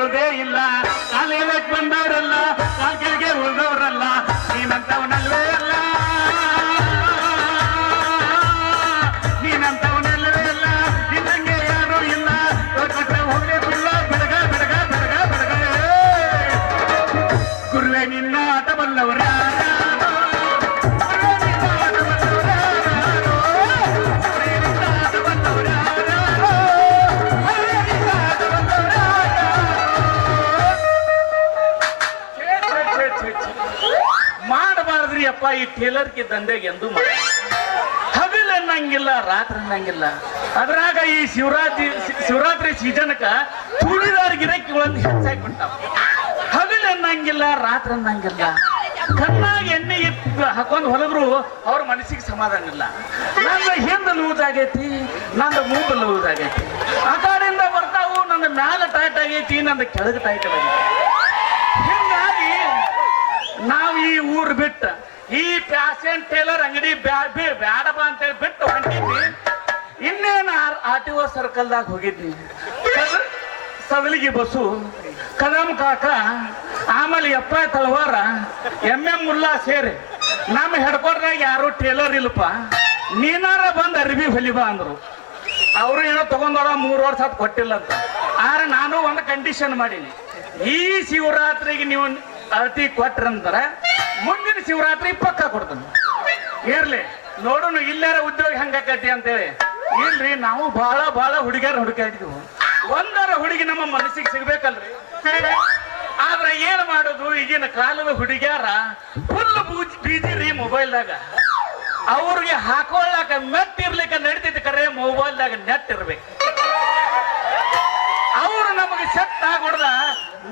ಉಳ್ದೇ ಇಲ್ಲ. ಕಾಲ್ ಹೇಳಕ್ ಬಂದವರಲ್ಲ, ಕಾಲ್ ಕೆಳಗೆ ಉಳ್ದವ್ರಲ್ಲ, ನೀನಂತವನಲ್ವೇ ಅಲ್ಲ, ನೀನಂತವನಲ್ವೇ ಅಲ್ಲ, ನಿನ್ನಂಗೆ ಯಾರು ಇಲ್ಲ. ಹೋಗ್ಲೇ ಬಿಲ್ಲ ಬೆಳಗ ಬೆಳಗ ಬೆಳಗ ಬೆಳಗ. ಗುರುವೆ ನಿನ್ನ ಆಟ ಬಲ್ಲವರ ಮಾಡಬಾರ್ದ್ರಿ ಅಪ್ಪ ಈ ಟೇಲರ್ಗೆ ದಂಧೆಗೆ ಎಂದು ಮಾಡಿ. ಹಗಲ್ ಅನ್ನಂಗಿಲ್ಲ, ರಾತ್ರಿ ಅನ್ನಂಗಿಲ್ಲ. ಅದ್ರಾಗ ಈ ಶಿವರಾತ್ರಿ ಸೀಸನ್ಕ ಚೂಡಿದಾರ್ ಗಿರಕಿಗಳಂತ ಹೆಚ್ಚಾಗಿ ಬಿಟ್ಟಾವ. ಹಗಲ್ ಅನ್ನಂಗಿಲ್ಲ, ರಾತ್ರಿ ಅನ್ನಂಗಿಲ್ಲ. ಕಣ್ಣಾಗಿ ಎಣ್ಣೆ ಹಾಕೊಂಡ್ ಹೊಲದ್ರು ಅವ್ರ ಮನಸ್ಸಿಗೆ ಸಮಾಧಾನ ಇಲ್ಲ. ನಂದು ಹಿಂದೆ ಲೂಸ್ ಆಗೈತಿ, ನಂದು ಮೂಗು ಲೂಸ್ ಆಗೈತಿ. ಆ ಕಡೆಯಿಂದ ಬರ್ತಾವು, ನನ್ನ ಮ್ಯಾಲ ಟೈಟ್ ಆಗೈತಿ, ನಂದು ಕೆಳಗೆ ಟೈಟ್ ಆಗೈತಿ. ಹಿಂಗಾಗಿ ನಾವು ಈ ಊರು ಬಿಟ್ಟ ಈ ಫ್ಯಾಷನ್ ಟೇಲರ್ ಅಂಗಡಿ ಬ್ಯಾಡಬ ಅಂತೇಳಿ ಬಿಟ್ಟು ಹೊಂಟಿದ್ವಿ. ಇನ್ನೇನು RTO ಸರ್ಕಲ್ದಾಗ ಹೋಗಿದ್ನಿ. ಸದಲಿಗೆ ಬಸ್ಸು, ಕದಮ್ ಕಾಕ, ಆಮೇಲೆ ಎಪ್ಪ ತಳವಾರ, MM ಮುಲ್ಲಾ ಸೇರಿ ನಮ್ಮ ಹೆಡ್ಕೋಟ್ರಾಗ ಯಾರು ಟೇಲರ್ ಇಲ್ಲಪ್ಪ, ನೀನಾರ ಬಂದು ಅರಿವಿ ಹೊಲಿಬಾ ಅಂದ್ರು. ಅವರು ಏನೋ ತಗೊಂಡೋರ 3 ವರ್ಷ ಅದು ಕೊಟ್ಟಿಲ್ಲ ಅಂತ. ಆದ್ರೆ ನಾನು ಒಂದು ಕಂಡೀಷನ್ ಮಾಡೀನಿ, ಈ ಶಿವರಾತ್ರಿಗೆ ನೀವು ಅಳತಿ ಕೊಟ್ರಂತಾರೆ ಮುಂದಿನ ಶಿವರಾತ್ರಿ ಪಕ್ಕ ಕೊಡ್ತಾನೆ. ಇರ್ಲಿ ನೋಡೋಣ ಇಲ್ಲಾರ ಉದ್ಯೋಗ ಹೆಂಗಾಕತಿ ಅಂತೇಳಿ. ಇಲ್ರಿ ನಾವು ಬಹಳ ಹುಡುಗಿಯರ ಹುಡುಕಾಡಿದ್ವು. ಒಂದರ ಹುಡುಗಿ ನಮ್ಮ ಮನಸ್ಸಿಗೆ ಸಿಗ್ಬೇಕಲ್ರಿ. ಆದ್ರೆ ಏನ್ ಮಾಡೋದು, ಈಗಿನ ಕಾಲದ ಹುಡುಗಿಯಾರ ಫುಲ್ ಬೀಜಿ ರೀ ಮೊಬೈಲ್ದಾಗ. ಅವ್ರಿಗೆ ಹಾಕೊಳ್ಳಾಕ ಮೆಟ್ ಇರ್ಲಿಕ್ಕೆ ನಡೀತೈತಿ, ಕರೆ ಮೊಬೈಲ್ದಾಗ ನೆಟ್ ಇರ್ಬೇಕು. ಅವ್ರು ನಮಗೆ ಸೆಟ್ ಆಗ್ಬಿಡ್ದ,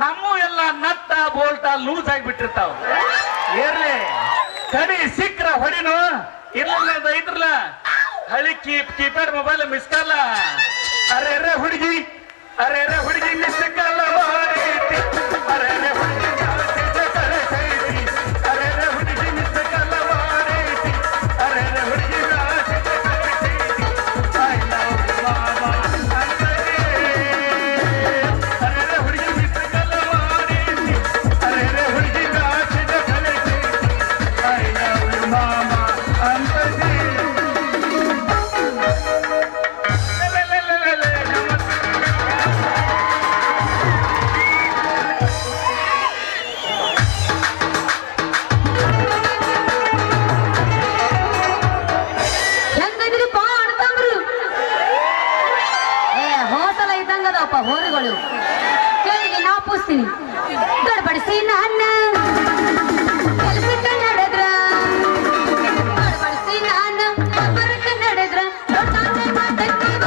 ನಮ್ಮ ಎಲ್ಲ ನಟ್ಟ ಬೋಲ್ಟ ಲೂಸ್ ಆಗಿಬಿಟ್ಟಿರ್ತಾವ. ಇರ್ಲಿ ಕಡಿ ಸಿಕ್ರ ಹೊಡಿನು, ಇಲ್ಲ ಇದ್ರಲ್ಲ ಹಳಿ ಕೀಪ್ಯಾಡ್ ಮೊಬೈಲ್ ಮಿಸ್ ಕಾಲ. ಅರೆ ಹುಡುಗಿ, ಅರೆ ಹುಡುಗಿ ಮಿಸ್ ಕಾಲ ಮಾಡೈತಿ, ಅರೆ ಹುಡುಗಿ ಕಳಿಸೈತಿ, ಅರೆ ಹುಡುಗಿ ಮಿಸ್ ಕಾಲ ಮಾಡೈತಿ, ಅರೆ ಹುಡುಗಿ ಐ ಲವ್ ಮಾಮಾ ಅಂತೇಳಿ. ಅರೆ ಹುಡುಗಿ ಮಿಸ್ ಕಾಲ ಮಾಡೈತಿ, ಅರೆ ಹುಡುಗಿ ಕಾಸಿದ ಕಳಿಸೈತಿ, ಐ ಲವ್ ಮಾಮಾ ಅಂತೇಳಿ. ಹೋರಿಗಳು ಕೇಳಿಗೆ ನಾ ಪೂಸ್ತೀನಿ. ಗಡ್ಬಡಿಸಿ ನನ್ನ ಕೆಲಸಕ್ಕೆ ನಡೆದ್ರ, ಗಡ್ಬಡಿಸಿ ನಾನು ಬರಕ್ಕೆ ನಡೆದ್ರ, ನೋಡ್ತಾನೆ ಮಾತಕ್ಕವ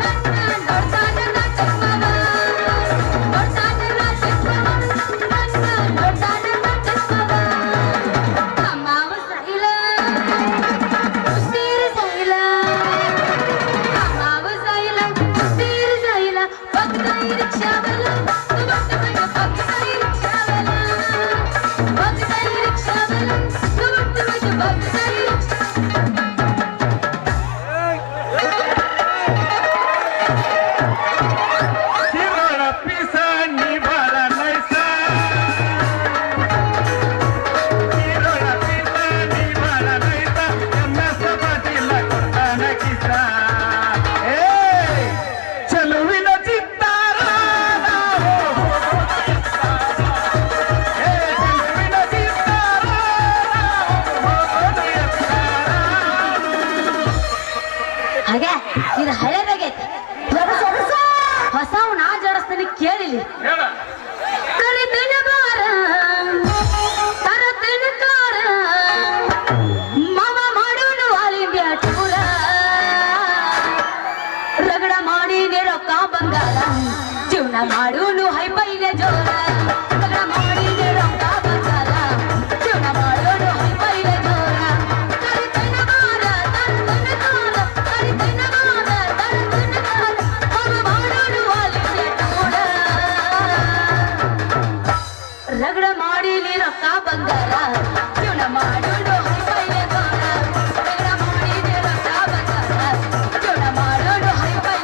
ನನ್ನ, ನೋಡ್ತಾನೆ ಮಾತಕ್ಕವ, ನೋಡ್ತಾನೆ ಮಾತಕ್ಕವ ನನ್ನ, ನೋಡ್ತಾನೆ ಮಾತಕ್ಕವ. ಅಮ್ಮವ ಸೈಲ ಉಸ್ತೀರಿ ಸೈಲ, ಅಮ್ಮವ ಸೈಲ ಉಸ್ತೀರಿ ಸೈಲ, ಬಗ್ತಾಯಿ ರಿಕ್ಷಾವಲ, ಬಗ್ತಾಯಿ ರಿಕ್ಷಾವಲ, ಬಗ್ತಾಯಿ ರಿಕ್ಷಾವಲ, ಬಗ್ತಾಯಿ ಶಿವಳ ಪಿಸ ನಿಬಳ ನೈಸ, ಶಿವಳ ಪಿಸ ನಿಬಳ ನೈಸ, MS ಪಾಟೀಲ ಕೊಡ್ತಾನ ಕಿಸ. ಚಲುವಿನ ಚಿತ್ತಾರ ಚಲುವಿನ ಚಿತ್ತಾರ ಹಾಗೆ ಇದು ಹಳೇದಾಗೈತೆ. ಹೊಸವು ನಾ ಜಡಿಸ್ತೀನಿ ಕೇಳಿಲಿ. ಹೇಳ ಕರಿತನ ಬಾರ ತರತನ ಕಾರ, ಮಾವ ಮಾಡೋನು ಆಲ್ ಇಂಡಿಯಾ ಟೂರ, ರಗಡ ಮಾಡಿ ರೊಕ್ಕ ಬಂಗಾರ, ಜೀವನ ಮಾಡೋನು ಹೈಪೈನೆ ಜೋರ, ರಗಡ ಮಾಡಿ ರೊಕ್ಕ ಬಂಗಾರ, ಜೀವನ ಮಾಡೋನು ಹೈಪೈನೆ ಜೋರ. ಕರಿತನ ಬಾರ ತರತನ ಕಾರ, ಕರಿತನ ಬಾರ ತರತನ ಕಾರ, ಮಾವ ಮಾಡೋನು ಆಲ್ ಇಂಡಿಯಾ ಟೂರ, ರಗಡ ಮಾಡಿ ರೊಕ್ಕ ಬಂಗಾರ, ಜೀವನ ಮಾಡೋನು ಹೈಪೈನೆ ಜೋರ, ರಗಡ ಮಾಡಿ ರೊಕ್ಕ ಬಂಗಾರ, ಜೀವನ ಮಾಡೋನು ಹೈಪೈ.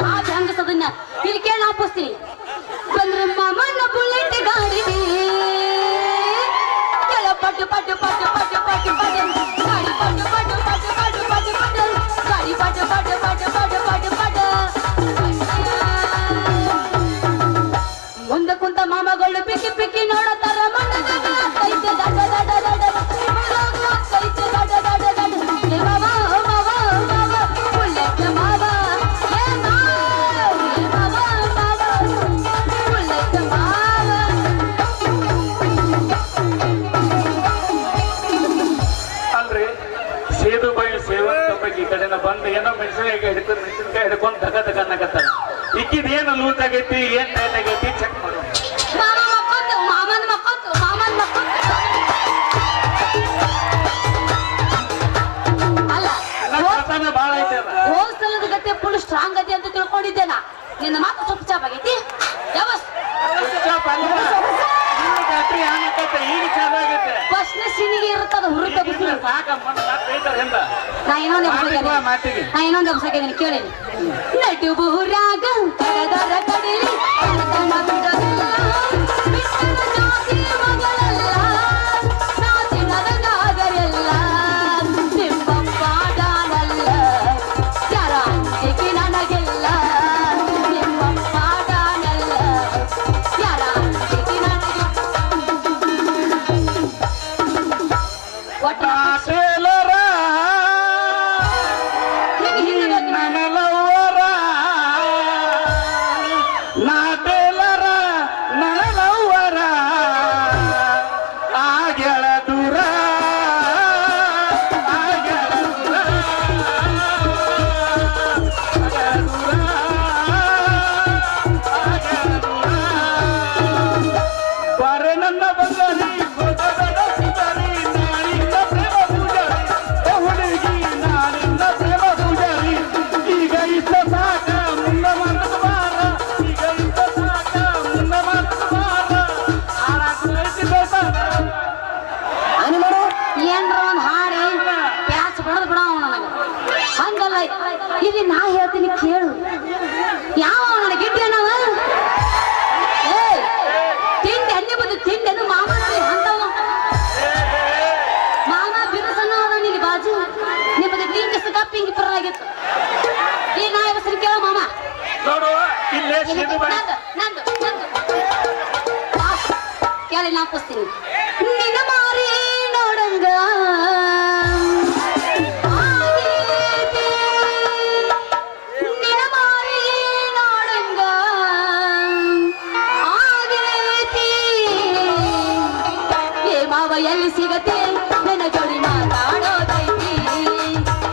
ಹಾಗೆ ಹಂಗಸದನ್ನ ಇಲ್ಲಿ ಕೇಳಿ ನಾ ಒಪ್ಪಿಸ್ತೀನಿ. ಬಂದ್ರೆ ಮಾಮನ ಬುಲೆಟ್ ಗಾಡಿ ಕೆಳ ಪಟ್ಟು ಪಟ್ಟು ಪಟ್ಟು ಪಟ್ಟು ಪಟ್ಟು ಪಟ್ಟು ಗಾಡಿ ಪಟ್ಟು ಪಟ್ಟು ಪಟ್ಟು ಪಟ್ಟು ಪಟ್ಟು ಪಟ್ಟು ಗಾಡಿ ಪಟ್ಟು ಪಟ್ಟು ಪಟ್ಟು ಪಟ್ಟು ಪಟ್ಟು ಪಟ್ಟು ಮುಂದೆ ಕುಂತ ಮಾಮಗಳು ಪಿಕ್ಕಿ ಪಿಕ್ಕಿ ನೋಡತಾರ ಮಣ್ಣದಾಗ ಕೈತೆ ದಡ ದಡ ದಡ ಕೈತೆ ದಡ ದಡ ದಡ ಏ ಮಾವ ಮಾವ ಮಾವ ಬುಲೆಟ್ ಮಾವ ಏ ಮಾವ ಮಾವ ಬುಲೆಟ್ ಮಾವ. ಅಲ್ರಿ ಸೇದು ಬೈಲು ಸೇವಂತ ಬಗ್ಗೆ ಈ ಕಡೆನ ಬಂದು ಏನೋ ಮೆಣಸಿನಕಾಯಿ ಹಿಡ್ಕೊಂಡು ದಗ ದಗ ಅನ್ನಕತ್ತಾರ. ಇಕ್ಕಿದೇನು ಲೂಸ್ ಆಗೈತಿ ಏನ್ ಟೈಟ್ ಆಗೈತಿ ಚೆಕ್ ಮಾಡು. ಮಾಮ ಮಕ್ಕೊಂದು ಮಾಮನ ಮಕ್ಕೊಂದು ಮಾಮನ ಮಕ್ಕೊಂದು ಅಲ್ಲ ಕೆಲಸನ ಬಾಳ ಐತೆ ಅದ. ಹೋದ ಸಲದ ಗತೆ ಫುಲ್ ಸ್ಟ್ರಾಂಗ್ ಅದಿ ಅಂತ ತಿಳ್ಕೊಂಡಿದ್ದೆ ನಾ. ನಿನ್ನ ಮಾತು ಸ್ವಲ್ಪ ಚಾಪ್ ಆಗೈತಿ ಯಾವಸ್ ಬ್ಯಾಟ್ರಿ ಆಗೈತೆ ಈಗ ಚೆನ್ನಾಗೈತೆ. ಫಸ್ಟ್ ಸಿನಿಗೆ ಇರುತ್ತದ ಹುರುಕ ಬಿಸಿ. ಸಾಕಮ್ಮ ಹಿಂದ ನಾ ಇನ್ನೊಂದು ಎಬ್ಸಕ್ಕೆ ಮಾತಿಗೆ ನಾ ಇನ್ನೊಂದು ಎಬ್ಸಕ್ಕೆ ಕೇಳೇನಿ. ನಟು ಬಹುರಾಗ ಕಡದರ ಕಡಲಿ ಕಡತನ ಬಿಡೋದಿಲ್ಲ ಬಿಟ್ಟನ ಜಾತಿ ಮಗಳಲ್ಲ ನಾಚಿನ ರಂಗಾಗರೆಲ್ಲ ನಿಮ್ಮಪ್ಪ ಡಾನಲ್ಲ ಯಾರ ಅಂಟಿಗೆ ನನಗೆಲ್ಲ ನಿಮ್ಮಪ್ಪ ಡಾನಲ್ಲ ಯಾರ ಅಂಟಿಗೆ ನನಗೆ ಒಟ್ಟು ಟೇಲರ ಹಿಂಗೆ ಹಿಂದೆ ನನಲವ್ವರ ನಾ ಟೇಲರ ನನಲವ್ವರ ಆಗ್ಯಾಳ ದೂರ ಆಗ್ಯಾಳ ದೂರ ಆಗ್ಯಾಳ ದೂರ ಆಗ್ಯಾಳ ದೂರ ಬಾರೆ ನನ್ನ ಬಂಗಾರಿ ಗೊತ್ತದ ಸುಂದರಿ ನಾಳಿಂದ ಪ್ರೇಮ ಪೂಜಾರಿ ಓ ಹುಡುಗಿ ನಾಳಿಂದ ಪ್ರೇಮ ಪೂಜಾರಿ ಈಗ ಇದ್ದ ಸಾಕ ಮುಂದ ಮಾತು ಬಾರ ಈಗ ಇದ್ದ ಸಾಕ ಮುಂದ ಮಾತು ಬಾರ ಹಾಳಾಗ್ತೈತಿ ಬೇಸಾರ ಅನಿ ಮಾಡು ಏನ್ರ ಒಂದ್ ಹಾಡಿ ಪ್ಯಾಚ್ ಬಡದ್ ಬಿಡ ನನಗ ಹಂಗಲ್ಲ ಇಲ್ಲಿ ನಾ ಹೇಳ್ತೀನಿ ಕೇಳು ಯಾವ ನನಗೆ ಗಿಡ್ಡನವ ಏ ತಿಂಡಿ ಅನ್ನಿ ಬಂದು ತಿಂಡೆನು ಮಾಮ ನೋಡಿ ಅಂತವ ಮಾಮ ಬಿರುಸನ್ನ ನಿಲ್ಲಿ ಬಾಜು ನಿಮಗೆ ತಿಂಡಿ ಕಪ್ಪಿಂಗ್ ಪರವಾಗಿತ್ತು ಈಗ ನಾ ಹೆಸರು ಕೇಳು ಮಾಮ ನೋಡು ಇಲ್ಲೇ ಸಿದ್ದು ಬೈ ನಂದು ಕೇಳಿ ನಾ ಪುಸ್ತೀನಿ ನಿನ್ನ ಮಾರಿ ನೋಡಂಗ ಆಗೈತಿ. ನಿನ್ನ ಮಾರಿ ನೋಡಂಗ ಆಗೈತಿ. ಏ ಮಾವ ಎಲ್ಲಿ ಸಿಗತ್ತೆ ನನ್ನ ಜೋಡಿ ಮಾತಾಡೋದೈತಿ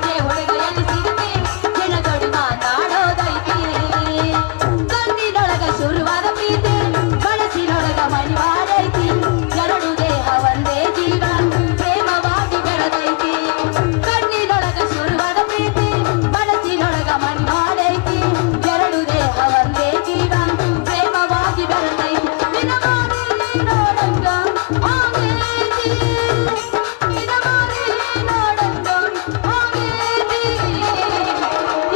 ಏ ಹುಡುಗ ಎಲ್ಲಿ ಸಿಗತ್ತೆ ನನ್ನ ಜೋಡಿ ಮಾತಾಡೋದೈತಿ ಕಣ್ಣಿನೊಳಗ ಶುರುವಾದ ಪ್ರೀತಿ ಮನಸ್ಸಿನೊಳಗ ಮಣಿವಾದೈತಿ ಎರಡು ದೇಹ ಒಂದೇ ಜೀವ ಪ್ರೇಮವಾಗಿ ಬೆಳೆದೈತಿ ಕಣ್ಣಿನೊಳಗ ಶುರುವಾದ ಪ್ರೀತಿ ಮನಸ್ಸಿನೊಳಗ ಮಣಿವಾದೈತಿ ಎರಡು ದೇಹ ಒಂದೇ ಜೀವ ಪ್ರೇಮವಾಗಿ ಬೆಳೆದೈತಿ ನಿನ್ನ ಮಾರಿ ನೋಡಂಗ ಆಗೈತಿ ನಿನ್ನ ಮಾರಿ ನೋಡಂಗ ಆಗೈತಿ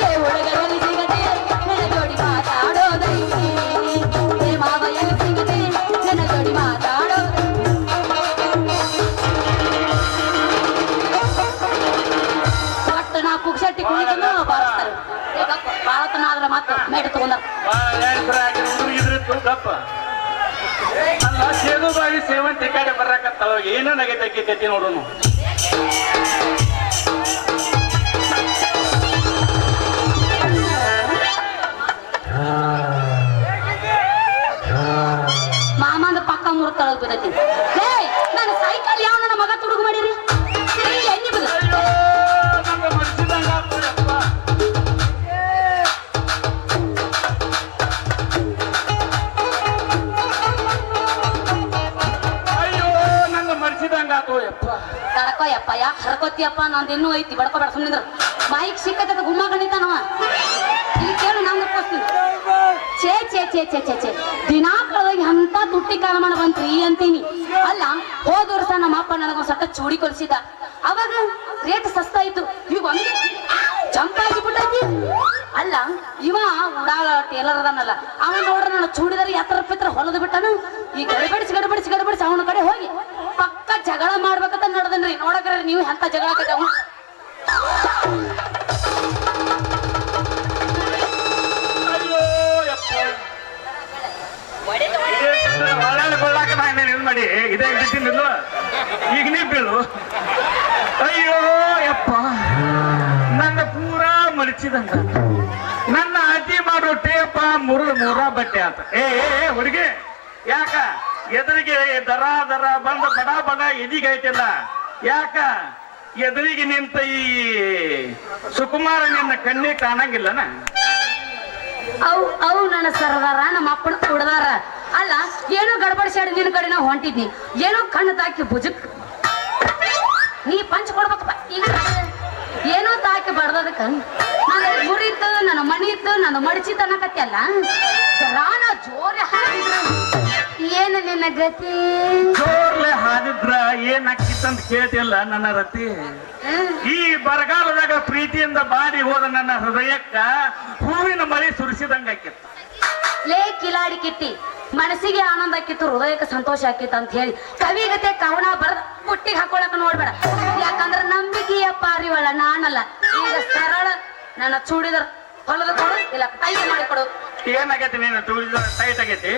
ಏ ಹುಡುಗ ಎಲ್ಲಿ ಸಿಗದೆ ನನ್ನ ಜೋಡಿ ಮಾತಾಡೋದೈತಿ ಏ ಮಾವ ಎಲ್ಲಿ ಸಿಗದೆ ನನ್ನ ಜೋಡಿ ಮಾತಾಡೋ ಒಟ್ಟು ನಾ ಪುಕ್ಷಟ್ಟಿ ಕುಣಿದನು ಬಾರಿಸ್ತಾರೆ ಭಾರತನ ಆದ್ರೆ ಮತ್ತೆ ಮೇಟ ತಗೊಂಡ ಇದ್ರ ಗಪ್ಪ ಅಲ್ಲ ಸೇದು ಬಾವಿ ಸೇವಂತಿ ಕಡೆ ಬರಾಕತ್ತಾವ ಏನೋ ನಗೈತಿ ನೋಡೋನು. ಮಾಮಂದ ಪಕ್ಕ ಮುರ್ತಳಗ್ ಬಿಡತಿ ಹೇ ನನ್ನ ಸೈಕಲ್ ಯಾವ ನನ್ನ ಮಗ ತುಡುಗು ಮಾಡಿರಿ ಎಣ್ಣಿ ಬಿಡು ನಮ್ಮ ಮನಸ್ಸಿದಂಗ ಆಗ್ತದಪ್ಪ. ಅಯ್ಯೋ ನಂಗ ಮರ್ಸಿದಂಗ ಆತು ಯಪ್ಪ. ತಡಕೋ ಯಪ್ಪ ಯಾಕೆ ಹರ್ಕೋತಿಯಪ್ಪ ನಂದು ಇನ್ನೂ ಐತಿ ಬಡ್ಕೋಬೇಡ ಸುಮ್ಮನಿದ್ರ ಮೈಕ್ ಸಿಕ್ಕದ ಗುಮ್ಮ ಗಣಿತಾನವ ಇಲ್ಲಿ ಕೇಳು ನಂದು ಕೊಡ್ತೀನಿ ಛೇ ಛೇ ಛೇ ಛೇ ಛೇ ಛೇ ದಿನಾ ಕಳೆದಾಗ ಅಂತ ತುಟ್ಟಿ ಕಾಲಮಾನ ಬಂತ್ರಿ ಅಂತೀನಿ ಅಲ್ಲ ಹೋದ ವರ್ಷ ನಮ್ಮ ಅಪ್ಪ ನನಗೊಂದು ಸಟ್ಟ ಚೂಡಿ ಕೊಲಿಸಿದ ಅವಾಗ ರೇಟ್ ಸಸ್ತಾ ಇತ್ತು ಈಗ ಒಂದು ಜಂಪ್ ಆಗಿಬಿಟ್ಟೈತಿ ಅಲ್ಲ ಇವ ಉಡಾಳ ಟೇಲರ್ ಅದನ್ನಲ್ಲ ಅವ ನೋಡ್ರ ನನ್ನ ಚೂಡಿದಾರ ಎತ್ತರ ಪಿತ್ರ ಹೊಲದ ಬಿಟ್ಟನು ಈ ಗಡಿಬಿಡಿಸಿ ಅವನ ಕಡೆ ಹೋಗಿ ಪಕ್ಕ ಜಗಳ ಮಾಡ್ಬೇಕಂತ ನೋಡದನ್ರಿ ನೋಡಕ್ರ ನೀವು ಎಂತ ಜಗಳ ಆಕೈತೆ ಅವ ಒಳ್ಳಾಕ ನಾನು ಇದು ಮಾಡಿ ಇದೇ ಬಿಟ್ಟಿನಿಲ್ಲ ಈಗ ನೀ ಬೀಳು ಅಯ್ಯೋ ಯಪ್ಪ ನನ್ನ ಪೂರಾ ಮಡಚಿದಂಗ ನನ್ನ ಅತಿ ಮಾಡೋ ಟೇಪ ಮೂರ ಬಟ್ಟೆ ಅಂತ ಏ ಹುಡುಗಿ ಯಾಕ ಎದುರಿಗೆ ದರ ಬಂದ ಬಡ ಎದಿಗೈತಿಲ್ಲ ಯಾಕ ಎದುರಿಗೆ ನಿಂತ ಈ ಸುಕುಮಾರ ನಿನ್ನ ಕಣ್ಣಿ ಕಾಣಂಗಿಲ್ಲನ ಅವು ನನ್ನ ಸರದಾರ ನಮ್ಮ ಅಪ್ಪನ ಕುಡ್ದಾರ ಅಲ್ಲ ಏನೋ ಗಡಬಡಿಸಾಡಿ ನಿನ್ನ ಕಡೆ ನಾವು ಹೊಂಟಿದ್ನಿ ಏನೋ ಕಣ್ಣು ತಾಕಿ ಭುಜಕ್ ನೀ ಪಂಚ್ ಕೊಡ್ಬೇಕಪ್ಪ ಈಗ ಏನೋ ತಾಕಿ ಬಡ್ದದಕ್ಕ ನನ್ನ ಮುರಿತು ನನ್ನ ಮಣಿ ಇತ್ತು ನನ್ನ ಮಡಚಿ ತನಕತ್ತಲ್ಲ ಜರಾನ ಜೋರಿ ಹಾಡಿದ್ರು ಏನು ನಿನ್ನ ಗತಿ ಜೋರ್ಲೆ ಹಾದಿದ್ರ ಏನ್ ಹಾಕಿತ್ತಂತ ಕೇಳ್ತಿಲ್ಲ ನನ್ನ ರತಿ ಈ ಬರಗಾಲದಾಗ ಪ್ರೀತಿಯಿಂದ ಬಾಡಿ ಹೋದ ನನ್ನ ಹೃದಯಕ್ಕ ಹೂವಿನ ಮಳೆ ಸುರಿಸಿದಂಗ ಆಕಿತ್ತು ಲೇ ಕಿಲಾಡಿ ಕಿಟ್ಟಿ ಮನಸ್ಸಿಗೆ ಆನಂದ ಆಕಿತ್ತು ಹೃದಯಕ್ಕೆ ಸಂತೋಷ ಆಕಿತ್ತು ಅಂತ ಹೇಳಿ ಕವಿಗತೆ ಕವನ ಬರೆದ ಪುಟ್ಟಿಗೆ ಹಾಕೊಳಕ ನೋಡ್ಬೇಡ ಯಾಕಂದ್ರೆ ನಂಬಿಕೆಯ ಪಾರಿವಳ ನಾನಲ್ಲ ಈಗ ಸರಳ ನನ್ನ ಚೂಡಿದರ್ ಹೊಲದ ಕೊಡು ಇಲ್ಲ ಟೈಟ್ ಮಾಡಿ ಕೊಡು ಏನಾಗೈತಿ ನೀನು ಚೂಡಿದರ್ ಟೈಟ್ ಆಗೈತಿ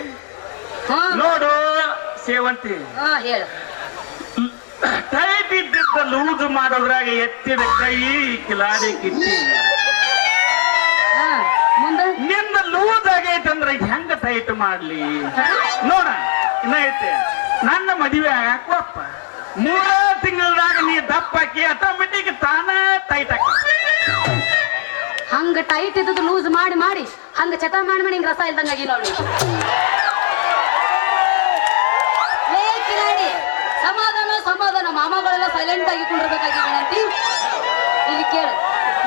ಹ್ಮ್ ನೋಡು ಸೇವಂತಿ ಹೇಳು ಟೈಟ್ ಇದ್ದಿದ್ದ ಲೂಸ್ ಮಾಡೋದ್ರಾಗ ಎತ್ತಿದ ಕೈ ಕಿಲಾಡಿ ಕಿಟ್ಟಿ ಮುಂದೆ ನಿಂದ ಲೂಸ್ ಆಗೈತೆ ಅಂದ್ರೆ ಹೆಂಗ ಟೈಟ್ ಮಾಡ್ಲಿ ನೋಡ ಇನ್ನ ಐತೆ ನನ್ನ ಮದುವೆ ಹಾಕುವಪ್ಪ 3 ತಿಂಗಳದಾಗ ನೀ ದಪ್ಪ ಹಾಕಿ ಆಟೋಮೆಟಿಕ್ ತಾನ ಟೈಟ್ ಹಾಕ ಹಂಗ ಟೈಟ್ ಇದ್ದದ್ದು ಲೂಸ್ ಮಾಡಿ ಹಂಗ ಚಟ ಮಾಡಿ ಹಿಂಗ ರಸ ಇಲ್ದಂಗಾಗಿ ನೋಡಿ ಲೇ ಕಿಲಾಡಿ ಸಮಾಧಾನ ಮಾಮಗಳೆಲ್ಲ ಸೈಲೆಂಟ್ ಆಗಿ ಕುಂಡಿರ್ಬೇಕಾಗಿದೆ ಅಂತಿ ಇಲ್ಲಿ ಕೇಳು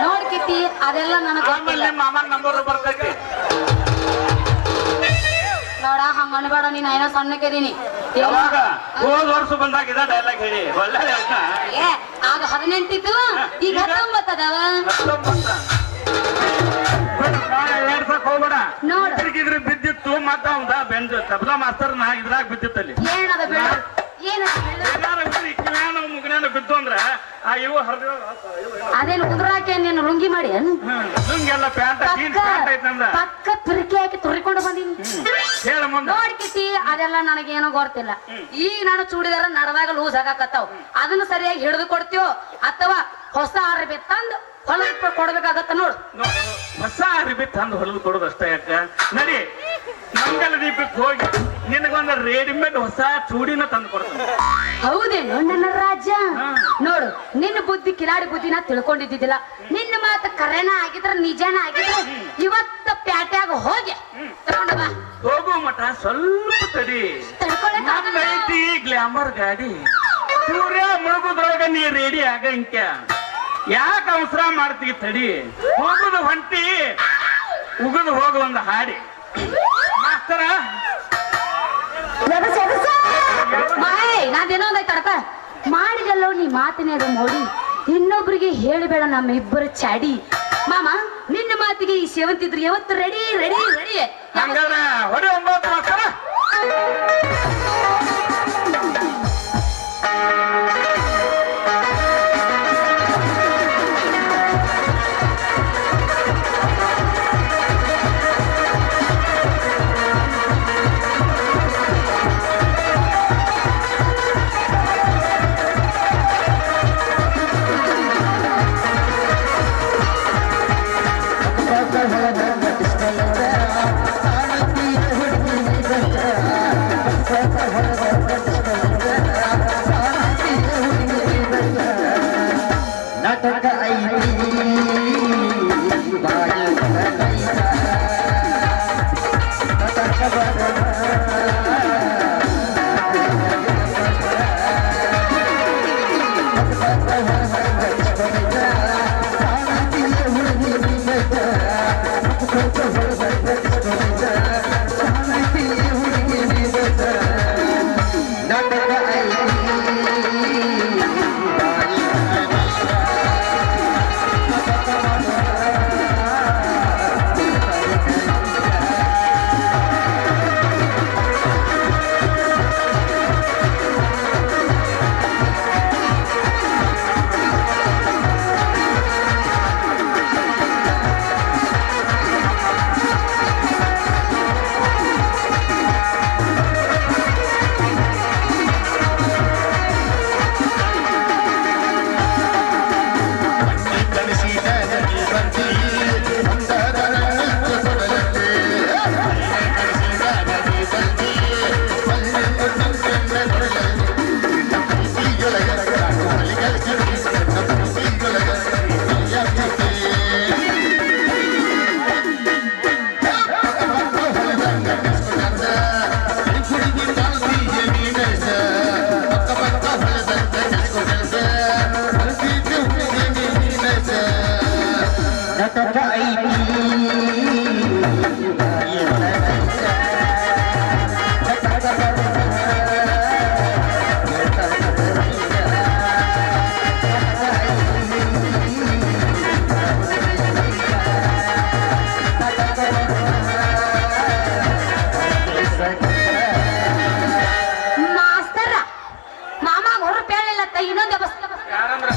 ನೋಡ್ ಕಿತ್ತಿ ಅದೆಲ್ಲ ನನಗೆ ಗೊತ್ತಿಲ್ಲ ಮಾಮನ ನಂಬರ್ ಬರ್ತೈತಿ ನೋಡ ಹಂಗ ಅನ್ಬೇಡ ನೀನ್ ಏನೋ ಸಣ್ಣಕ್ಕಿದೀನಿ ಯಾವಾಗ ಹೋದ ವರ್ಷ ಬಂದಾಗ ಇದ ಡೈಲಾಗ್ ಹೇಳಿ ಒಳ್ಳೆ ಏ ಆಗ 18 ಇತ್ತು ಈಗ 19 ಅದಾವ ಹೋಗ್ಬೇಡ ನೋಡು ಇದ್ರ ಬಿದ್ದಿತ್ತು ಮತ್ತ ಅವಂದ ಬೆಂದ್ ತಬಲಾ ಮಾಸ್ತರ್ ನಾ ಇದ್ರಾಗ ಬಿದ್ದಿತ್ತಲ್ಲಿ ಏನದ ಬೇಡ ಮುಗನ ಬಿದ್ದು ಅಂದ್ರ ಆ ಇವು ಹರಿದ ಅದೇನು ಕುದುರಾಕೆ ನೀನು ಲುಂಗಿ ಮಾಡಿ ಲುಂಗೆಲ್ಲ ಪ್ಯಾಂಟ್ ಜೀನ್ಸ್ ಪ್ಯಾಂಟ್ ಐತ್ ನಂದ ಪಕ್ಕ ತುರಿಕೆ ಹಾಕಿ ತುರಿಕೊಂಡು ಬಂದೀನಿ ಹೇಳ ಮುಂದೆ ನೋಡ್ಕಿತಿ ಅದೆಲ್ಲ ನನಗೇನೋ ಗೊತ್ತಿಲ್ಲ ಈಗ ನಾನು ಚೂಡಿದಾರ ನಡೆದಾಗ ಲೂಸ್ ಆಗಾಕತ್ತಾವ ಅದನ್ನ ಸರಿಯಾಗಿ ಹಿಡಿದು ಕೊಡ್ತೀವೋ ಅಥವಾ ಹೊಸ ಅರಬಿ ತಂದು ಹೊಲದ ಕೊಡ್ಬೇಕಾಗತ್ತ ನೋಡು ಹೊಸ ಅರಬಿ ತಂದು ಹೊಲದ ಕೊಡೋದಷ್ಟ ಯಾಕ ನಡಿ ಮಂಗಲ ದೀಪಕ್ಕೆ ಹೋಗಿ ನಿನಗೊಂದು ರೆಡಿಮೇಡ್ ಹೊಸ ಚೂಡಿನ ತಂದು ಕೊಡ್ತಾನೆ ಹೌದೇನು ನನ್ನ ರಾಜ ನೋಡು ನಿನ್ನ ಬುದ್ಧಿ ಕಿಲಾಡಿ ಬುದ್ಧಿನ ತಿಳ್ಕೊಂಡಿದ್ದಿಲ್ಲ ನಿನ್ನ ಮಾತು ಕರೆನ ಆಗಿದ್ರ ನಿಜಾನ ಆಗಿದ್ರ ಇವತ್ತ ಪ್ಯಾಟ್ಯಾಗ ಹೋಗಿ ತಗೊಂಡ ಬಾ ಹೋಗೋ ಮಠ ಸ್ವಲ್ಪ ತಡಿ ಐತಿ ಗ್ಲಾಮರ್ ಗಾಡಿ ಸೂರ್ಯ ಮುಳುಗುದ್ರೊಳಗ ನೀ ರೆಡಿ ಆಗಂಕ ಯಾಕೆ ಅವಸರ ಮಾಡ್ತೀವಿ ತಡಿ ಹೋಗುದು ಹೊಂಟಿ ಉಗುದು ಹೋಗು ಒಂದು ಹಾಡಿ ಮಾಸ್ತರ ನಾನೇನೋ ಒಂದಾಯ್ತು ತಡಕ ಮಾಡಿದಲ್ಲೋ ನೀ ಮಾತಿನ ನೋಡಿ ಇನ್ನೊಬ್ರಿಗೆ ಹೇಳಿಬೇಡ ನಮ್ಮ ಇಬ್ಬರು ಚಾಡಿ ಮಾಮ ನಿನ್ನ ಮಾತಿಗೆ ಈ ಸೇವಂತಿದ್ರು ಯಾವತ್ತು ರೆಡಿ ರೆಡಿ ರೆಡಿ ಹಂಗಾದ್ರೆ ಹೊಡೆ 9 ಮಾಸ್ತರ ಮಾಸ್ತರ ಮಾಮ ಹೊರ ಪೇಳಿಲ್ಲ ಇನ್ನೊಂದು ಯಾರಂದ್ರ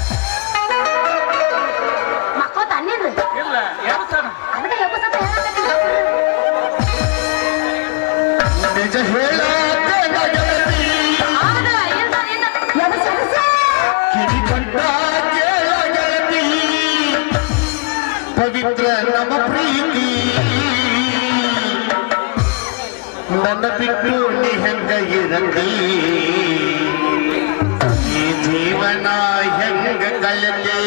ಮಕ್ಕಳ ತನ್ನೇನ್ರಿ ಇಲ್ಲ ಎಬ್ಸಣ ಅದಕ್ಕೆ ಎಬ್ಬಸತ್ತ ನಿಜ ಹೇಳ ಕಿಡಿಕೊಂಡ ಕೇಳ ಗೆಳತಿ ಪವಿತ್ರ ನಮ್ಮ ಪ್ರೀತಿ ನನ್ನ ಬಿಟ್ಟು ನೀ ಹೆಂಗ ಇರತಿ ಈ ಜೀವನ ಹೆಂಗ ಕಳೆದೆ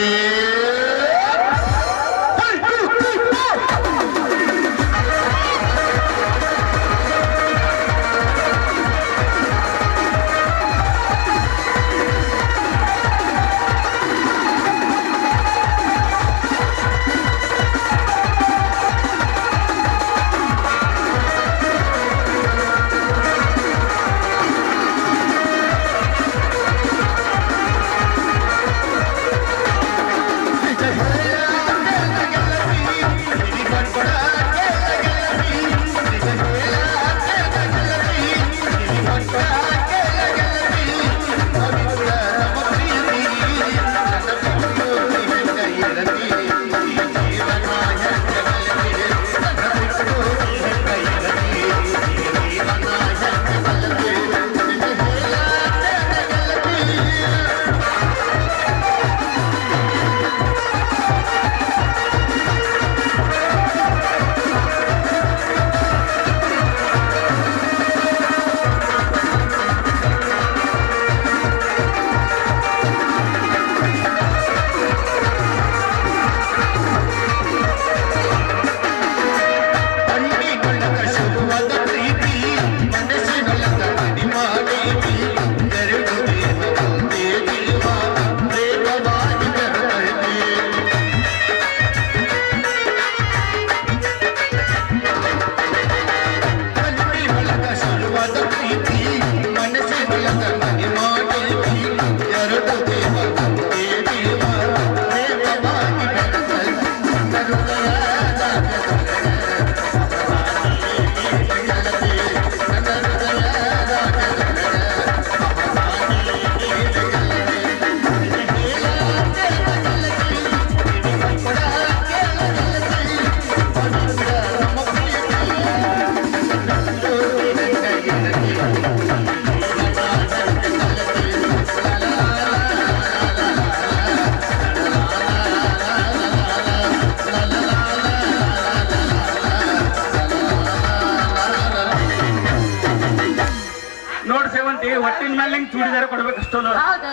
ನೋಡ್ ಸೇವಂತಿ ಒಟ್ಟಿನ ಮೇಲೆ ಹಿಂಗ್ ಚೂಡಿದಾರ ಕೊಡ್ಬೇಕು ಅಷ್ಟೋ ಹೌದು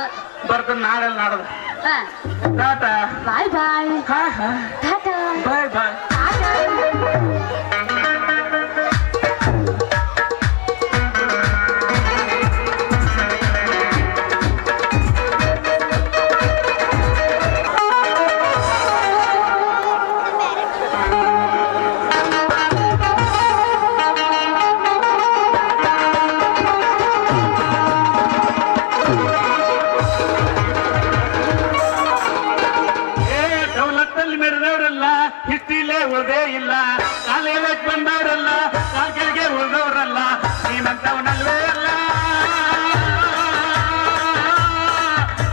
ಬರ್ತದ ನಾಡಲ್ ನಾಡದ ಹಾ ಟಾಟಾ ಬಾಯ್ ಬಾಯ್ ಹಾ ಹಾ ಟಾಟಾ ಬಾಯ್ ಬಾಯ್ ದೌಲತ್ತಲ್ಲಿ ಮೆರೆದವರಲ್ಲ ಹಿಸ್ಟಿಲೇ ಉಳ್ದೇ ಇಲ್ಲ ಕಾಲೇಲಕ್ ಬಂದವರಲ್ಲ ಕಾಲ್ ಕೆಳಗೆ ಉಳ್ದವ್ರಲ್ಲ ನೀನಂತವನಲ್ವೇ ಅಲ್ಲ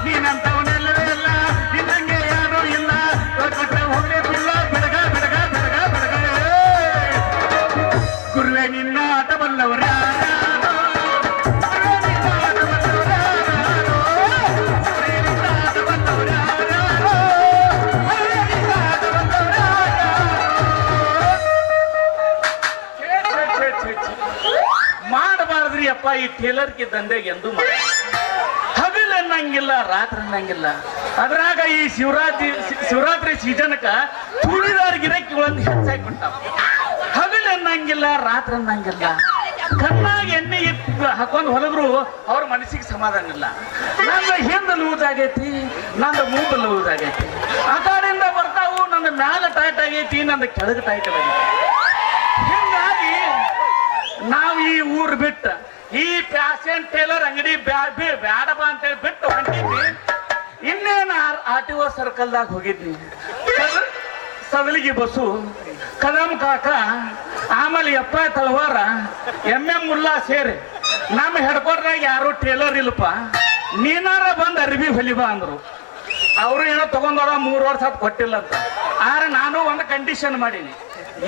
ನೀನಂತವನಲ್ವೇ ಅಲ್ಲ ನಿನ್ನಂಗೆ ಯಾರೂ ಇಲ್ಲ ಕೊಟ್ಟರೆ ಹೋಗ್ಲೇ ಬಿಲ್ಲ ಬೆಳಗ ಬೆಳಗ ಬೆಳಗ ಬೆಳಗ ಗುರುವೆ ನಿನ್ನ ಆಟ ಬಲ್ಲವರ ಮಾಡಬಾರ್ದ್ರಿ ಅಪ್ಪ ಈ ಟೇಲರ್ಗೆ ದಂಧೆಗೆ ಎಂದು ಮಾಡಿ ಹಗಲ್ ಅನ್ನಂಗಿಲ್ಲ ರಾತ್ರಿ ಅನ್ನಂಗಿಲ್ಲ ಅದ್ರಾಗ ಈ ಶಿವರಾತ್ರಿ ಸೀಸನ್ಕ ಚೂಡಿದಾರ್ ಗಿರಕಿಗಳಂತ ಹೆಚ್ಚಾಗಿ ಬಿಟ್ಟಾವ ಹಗಲ್ ಅನ್ನಂಗಿಲ್ಲ ರಾತ್ರಿ ಅನ್ನಂಗಿಲ್ಲ ಕಣ್ಣಾಗ ಎಣ್ಣೆ ಹಾಕೊಂಡ್ ಹೊಲದ್ರು ಅವ್ರ ಮನಸ್ಸಿಗೆ ಸಮಾಧಾನ ಇಲ್ಲ ನಂದು ಹಿಂದ ಲೂಸ್ ಆಗೈತಿ ನಂದು ಮೂಗು ಲೂಸ್ ಆಗೈತಿ ಆ ಕಡೆಯಿಂದ ಬರ್ತಾವು ನನ್ನ ಮ್ಯಾಲ ಟೈಟ್ ಆಗೈತಿ ನಂದು ಕೆಳಗೆ ಟೈಟ್ ಆಗೈತಿ. ಹಿಂಗಾಗಿ ನಾವು ಈ ಊರು ಬಿಟ್ಟ ಈ ಫ್ಯಾಷನ್ ಟೇಲರ್ ಅಂಗಡಿ ಬ್ಯಾಡಬಾ ಅಂತೇಳಿ ಬಿಟ್ಟು ಹೊಂಟಿದ್ವಿ. ಇನ್ನೇನು RTO ಸರ್ಕಲ್ದಾಗ ಹೋಗಿದ್ನಿ. ಸದಲಿಗೆ ಬಸ್ಸು, ಕದಮ್ ಕಾಕ, ಆಮೇಲೆ ಎಪ್ಪ ತಳವಾರ, MM ಮುಲ್ಲಾ ಸೇರಿ ನಮ್ಮ ಹೆಡ್ಕೋರ್ದಾಗ ಯಾರು ಟೇಲರ್ ಇಲ್ಲಪ್ಪ, ನೀನಾರ ಬಂದು ಅರಿವಿ ಹೊಲಿಬಾ ಅಂದ್ರು. ಅವರು ಏನೋ ತಗೊಂಡೋರ 3 ವರ್ಷ ಅದು ಕೊಟ್ಟಿಲ್ಲ ಅಂತ. ಆದ್ರೆ ನಾನು ಒಂದು ಕಂಡೀಷನ್ ಮಾಡೀನಿ,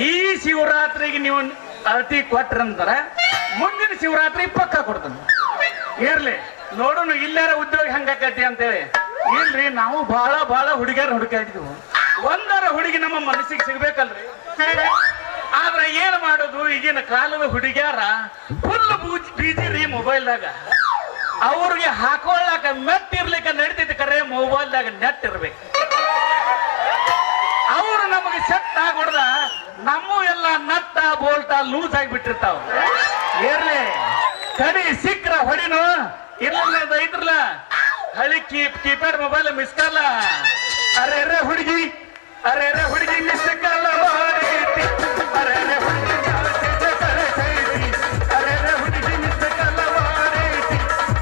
ಈ ಶಿವರಾತ್ರಿಗೆ ನೀವು ಅಳತಿ ಕೊಟ್ರಂತಾರೆ ಮುಂದಿನ ಶಿವರಾತ್ರಿ ಪಕ್ಕ ಕೊಡ್ತಾನೆ. ಇರ್ಲಿ ನೋಡೋಣ ಇಲ್ಲಾರ ಉದ್ಯೋಗ ಹೆಂಗಾಕತಿ ಅಂತೇಳಿ. ಇಲ್ರಿ ನಾವು ಬಹಳ ಹುಡುಗಿಯರು ಹುಡುಕಾಡಿದ್ವು. ಒಂದರ ಹುಡುಗಿ ನಮ್ಮ ಮನಸ್ಸಿಗೆ ಸಿಗ್ಬೇಕಲ್ರಿ. ಆದ್ರೆ ಏನ್ ಮಾಡೋದು, ಈಗಿನ ಕಾಲದ ಹುಡುಗಿಯಾರ ಫುಲ್ ಬೀಜಿ ರೀ ಮೊಬೈಲ್ದಾಗ. ಅವ್ರಿಗೆ ಹಾಕೊಳ್ಳಾಕ ಮೆಟ್ ಇರ್ಲಿಕ್ಕೆ ನಡೀತೈತಿ, ಕರೆ ಮೊಬೈಲ್ದಾಗ ನೆಟ್ ಇರ್ಬೇಕು. ಅವ್ರು ನಮಗೆ ಸೆಟ್ ಆಗ್ಬಿಡ್ದ ನಮ್ಮ ಎಲ್ಲ ನಟ್ಟ ಬೋಲ್ಟ ಲೂಸ್ ಆಗಿಬಿಟ್ಟಿರ್ತಾವ. ಇರ್ಲಿ ಕಡಿ ಸಿಕ್ರ ಹೊಡಿನು, ಇಲ್ಲ ಇದ್ರಲ್ಲ ಹಳಿ ಕೀಪ್ಯಾಡ್ ಮೊಬೈಲ್ ಮಿಸ್ ಕಾಲ. ಅರೆ ಹುಡುಗಿ ಮಿಸ್ ಕಾಲ ಮಾಡೈತಿ. ಅರೆ ಹುಡುಗಿ ಕಳಿಸೈತಿ. ಅರೆ ಹುಡುಗಿ ಮಿಸ್ ಕಾಲ ಮಾಡೈತಿ.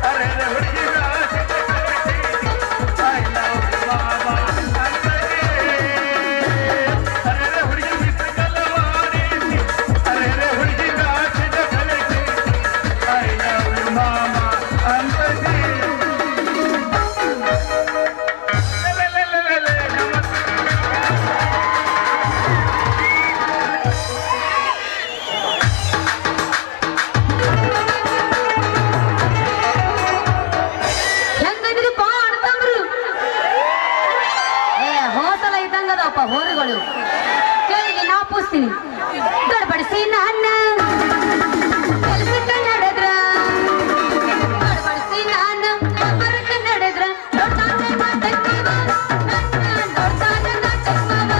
ಅರೆ ಹುಡುಗಿ ಕಳಿಸೈತಿ. I love you mama ಅಂತಲೇ. ಅರೆ ಹುಡುಗಿ ಮಿಸ್ ಕಾಲ ಮಾಡೈತಿ. ಅರೆ ಹುಡುಗಿ ಕಳಿಸೈತಿ. I love you mama ಅಂತಲೇ. ಹೆಂಗದಿರಿಪ್ಪ ಅಣ್ತಂಬ್ರು? ಹೋಸಲ ಇದ್ದಂಗದಪ್ಪ ಹೋರಿಗಳು. ಕೇಳಿಗೆ ನಾ ಪೂಸ್ತೀನಿ, ಗಡ್ಬಡಿಸಿ ನನ್ನ ಕೆಲಸಕ್ಕೆ ನಡೆದ್ರ, ಗಡ್ಬಡಿಸಿ ನಾನು ಬರಕ್ಕೆ ನಡೆದ್ರ, ನೋಡ್ತಾನೆ ನಾಟಕವ, ನನ್ನ ನೋಡ್ತಾನೆ ನಾಟಕವ,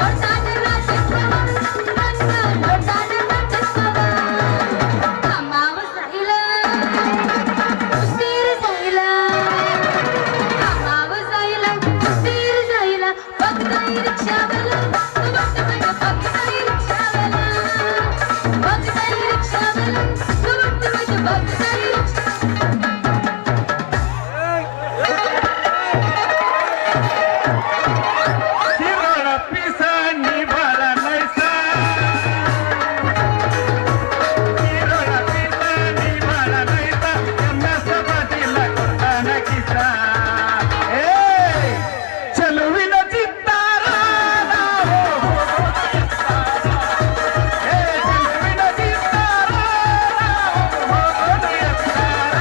ನೋಡ್ತಾನೆ ನಾಟಕವ, ನನ್ನ ನೋಡ್ತಾನೆ ನಾಟಕವ. ಅಮ್ಮವ ಸೈಲ ಉಸ್ತೀರ ಸೈಲ, ಅಮ್ಮವ ಸೈಲ ಉಸ್ತೀರ ಸೈಲ, ಭಕ್ತಾಯಿ ರಿಕ್ಷಾವಲ, ಭಕ್ತಾಯಿ ರಿಕ್ಷಾವಲ, ಭಕ್ತಾಯಿ ರಿಕ್ಷಾವಲ, ಭಕ್ತಾಯಿ ಶಿರೋಳ ಪಿಸ ನೀ ಬಳ ನೈಸ. ಶಿರೋಳ ಪಿಸ ನೀ ಬಳ ನೈಸ. MS ಬದಿಲ ಕೊಡ್ತಾನ ಕಿಸ. ಏ ಚೆಲುವಿನ ಚಿತ್ತಾರ ನಾವು ಹೋಗೋದು ಎತ್ತಾರ. ಏ ಚೆಲುವಿನ ಚಿತ್ತಾರ ನಾವು ಹೋಗೋದು ಎತ್ತಾರ.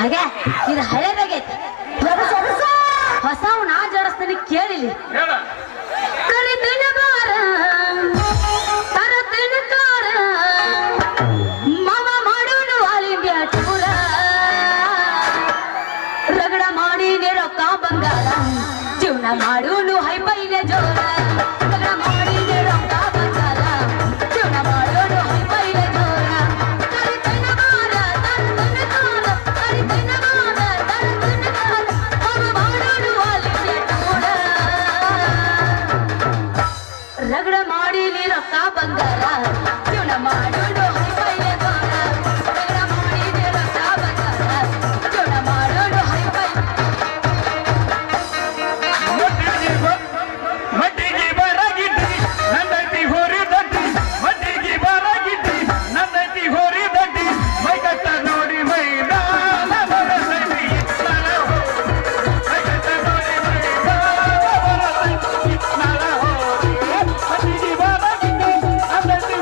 ಹಾಗೆ ಇದು ಹಳೇದಾಗೈತೆ. ಹೊಸವು ನಾ ಜಡಿಸ್ತೀನಿ ಕೇಳಿಲಿ. ಹೇಳ ಕರಿತನ ಬಾರ ತರತನ ಕಾರ, ಮಾವ ಮಾಡೋನು ಆಲ್ ಇಂಡಿಯಾ ಟೂರ, ರಗಡ ಮಾಡಿ ರೊಕ್ಕ ಬಂಗಾರ, ಜೀವನ ಮಾಡೋನು ಹೈಪೈಲೆ ಜೋರ, ರಗಡ ಮಾಡಿ ರೊಕ್ಕ ಬಂಗಾರ, ಜೀವನ ಮಾಡೋನು ಹೈಪೈಲೆ ಜೋರ. ಕರಿತನ ಬಾರ ತರತನ ಕಾರ, ಕರಿತನ ಬಾರ ತರತನ ಕಾರ, ಮಾವ ಮಾಡೋನು ಆಲ್ ಇಂಡಿಯಾ ಟೂರ, ರಗಡ ಮಾಡಿ ರೊಕ್ಕ ಬಂಗಾರ, ಜೀವನ ಮಾಡೋನು ಹೈಪೈಲೆ ಜೋರ, ರಗಡ ಮಾಡಿ ರೊಕ್ಕ ಬಂಗಾರ, ಜೀವನ ಮಾಡೋನು ಹೈಪೈ. ಮಟ್ಟಿಗೆ ಬರಗಿದ್ದಿ ನನ್ನೈತಿ ಹೋರಿ ದಡ್ಡಿ, ಮಟ್ಟಿಗೆ ಬರಗಿದ್ದಿ ನನ್ನೈತಿ ಹೋರಿ ದಡ್ಡಿ, ಮೈಕಟ್ಟ ನೋಡಿ ಮೈದಾನ ಬರಸೈತಿ ಇತ್ನಾಳ ಹೋರಿ, ಮೈಕಟ್ಟ ನೋಡಿ ಮೈದಾನ ಬರಸೈತಿ ಇತ್ನಾಳ ಹೋರಿ, ಮಟ್ಟಿಗೆ ಬರಗಿದ್ದಿ ನನ್ನೈತಿ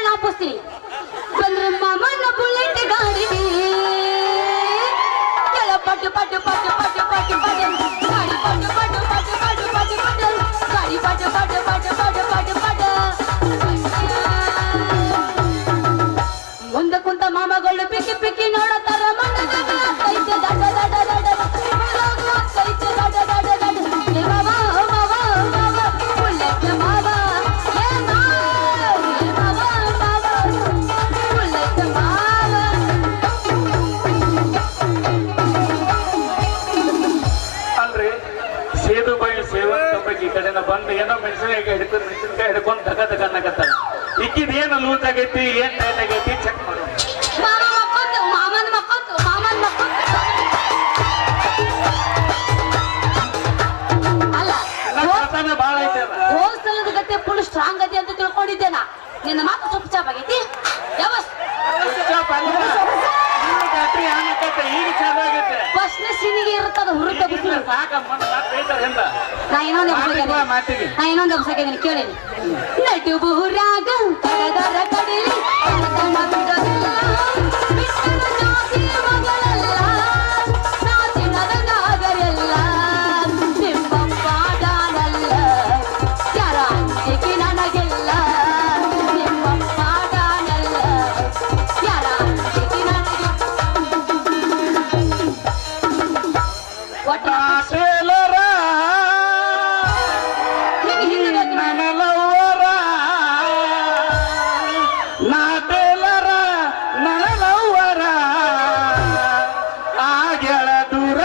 ಕೇಳ ಹಾಪಿಸ್ತೀನಿ ಬಂದ್ರೆ ಮಾಮನ ಬುಲೆಟ್ ಗಾಡಿ ಕೆಳ ಪಟ್ಟು ಪಟ್ಟು ಪಟ್ಟು ಪಟ್ಟು ಪಟ್ಟು ಪಟ್ಟು ಗಾಡಿ ಪಟ್ಟು ಪಟ್ಟು ಪಟ್ಟು ಪಟ್ಟು ಪಟ್ಟು ಪಟ್ಟು ಗಾಡಿ ಪಟ್ಟು ಪಟ್ಟು ಪಟ್ಟು ಪಟ್ಟು ಪಟ್ಟು ಪಟ್ಟು ಮುಂದೆ ಕುಂತ ಮಾಮಗಳು ಪಿಕ್ಕಿ ಪಿಕ್ಕಿ ನೋಡತಾರ ಮಣ್ಣದಾಗ ಕೈಚೆ ದಡ ದಡ ದಡ ಕೈಚೆ ದಡ ದಡ ದಡ ಏ ಮಾವ ಮಾವ ಮಾವ ಬುಲೆಟ್ ಮಾವ ಏ ಮಾವ ಮಾವ ಬುಲೆಟ್ ಮಾವ ಅಲ್ರಿ ಸೇದು ಬೈಲು ಸೇವಂತ ಬಗ್ಗೆ ಈ ಕಡೆನ ಬಂದು ಏನೋ ಮೆಣಸಿನಕಾಯಿ ಹಿಡ್ಕೊಂಡು ದಗ ದಗ ಅನ್ನಕತ್ತಾರ ಇಕ್ಕಿದ ಏನು ಲೂಸ್ ಆಗೈತಿ ಏನ್ ಟೈಟ್ ಆಗೈತಿ ಚೆಕ್ ಮಾಡು ಮಾಮ ಮಕ್ಕೊಂದು ಮಾಮನ್ ಮಕ್ಕೊಂದು ಮಾಮನ್ ಮಕ್ಕೊಂದು ಅಲ್ಲ ನನ್ನ ಬಾಳ ಐತೆ ಅದ. ಹೋದ ಸಲದ ಗತೆ ಫುಲ್ ಸ್ಟ್ರಾಂಗ್ ಅದಿ ಅಂತ ತಿಳ್ಕೊಂಡಿದ್ದೆ ನಾ ನಿನ್ನ ಮಾತು ಸ್ವಲ್ಪ ಚಾಪ್ ಆಗೈತಿ ಯಾವಸ್ ಸ್ವಲ್ಪ ಅಲ್ಲ. ಇನ್ನು ಬ್ಯಾಟ್ರಿ ಹ್ಯಾಂಗ್ ಆಕೈತೆ, ಈಗ ಚಾಲು ಆಗೈತೆ ಫಸ್ಟ್ನೇ ಸೀನಿಗೆ ಇರುತ್ತದ ಹುರುಕ ಬಿಸಿಲು ಸಾಕಮ್ಮ ಹಿಂದ ನಾ ಇನ್ನೊಂದು ಎಬ್ಸಕ್ಕೆ ಮಾತಿಗೆ ನಾ ಇನ್ನೊಂದು ಎಬ್ಸಕ್ಕೆ ಕೇಳೇನಿ ನಟು ಬೂರಾಗ ಕಡದರ ಕಡಿಲಿ ಕಡತನ ಬಿಡೋದಿಲ್ಲ ಬಿಟ್ಟನ ಜಾತಿ ಮಗಳಲ್ಲ ನಾಚಿನದ ನಾಗರೆಲ್ಲ ನಿಮ್ಮಪ್ಪಾಡನಲ್ಲ ಯಾರ ಅಂಜಿಕೆ ನನಗೆಲ್ಲ ನಿಮ್ಮಪ್ಪಾಡನಲ್ಲ ಯಾರ ಅಂಜಿಕೆ ನನಗೆ ಒಟ್ಟು ಟೇಲರ ಹಿಂದೆ ನನ್ನ ಲವ್ವರ ನಾ ಟೇಲರ ನನ್ನ ಲವ್ವರ ಆಗ್ಯಾಳ ದೂರ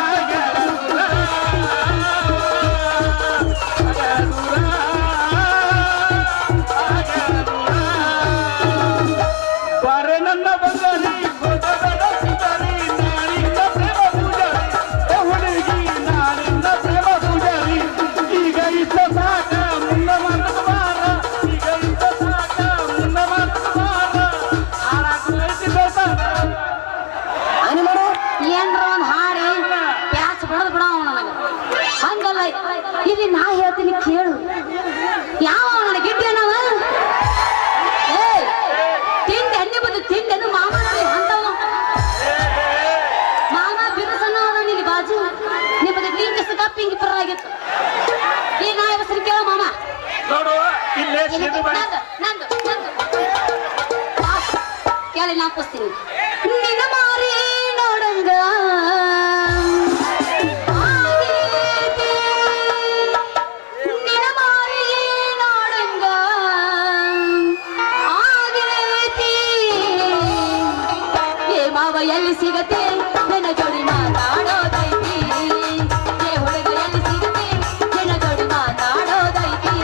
ಆಗ್ಯಾಳ ದೂರ ಆಗ್ಯಾಳ ದೂರ ಆಗ್ಯಾಳ ದೂರ ಬಾರೆ ನನ್ನ ಬಂಗಾರಿ ಗೊತ್ತದ ಸಿಗರಿ ನಾಳಿಂದ ಪ್ರೇಮ ಪೂಜಾರಿ ಓ ಹುಡುಗಿ ನಾಳಿಂದ ಪ್ರೇಮ ಪೂಜಾರಿ ಈಗ ಇದ್ದ ಸಾಕ ಮುನ್ನ ಮಾತು ಬಾರ ಈಗ ಇದ್ದ ಸಾಕ ಮುನ್ನ ಮಾತು ಬಾರ ಹಾಳಾಗಿ ಏನ್ರ ಒಂದ್ ಹಾಡಿ ಪ್ಯಾಚ್ ಬಡದ್ ಬಿಡ ನನಗ ಹಂಗಲ್ಲ ಇಲ್ಲಿ ನಾ ಹೇಳ್ತೀನಿ ಕೇಳು ಯಾವ ನನಗೆ ಗಿಡ್ಡೇನವ ಏ ತಿಂಡಿ ಎಣ್ಣೆ ಬದ್ದು ತಿಂಡೆನು ಮಾಮ ನೋಡಿ ಅಂತವ ಮಾಮ ಬಿರುಸನ್ನ ನಿಲ್ಲಿ ಬಾಜು ನಿಮ್ಮದು ಲಿಂಕ್ ಪಿಂಗಿ ಪರವಾಗಿತ್ತು ಈಗ ನಾ ಹೆಸರು ಕೇಳು ಮಾಮ ನೋಡು ಇಲ್ಲೇ ಸಿದ್ದು ಬೈ ನಂದು ಕೇಳಿ ನಾ ಪುಸ್ತೀನಿ ನಿನ್ನ ಮಾರಿ ನೋಡಂಗ ಆಗೇತಿ. ನಿನ್ನ ಮಾರಿ ನೋಡಂಗ ಆಗೇತಿ. ಏ ಮಾವ ಎಲ್ಲಿ ಸಿಗತ್ತೆ ನನ್ನ ಜೋಡಿ ಮಾತಾಡೋದೈತಿ ಏ ಹುಡುಗ ಎಲ್ಲಿ ಸಿಗತ್ತೆ ನನ್ನ ಜೋಡಿ ಮಾತಾಡೋದೈತಿ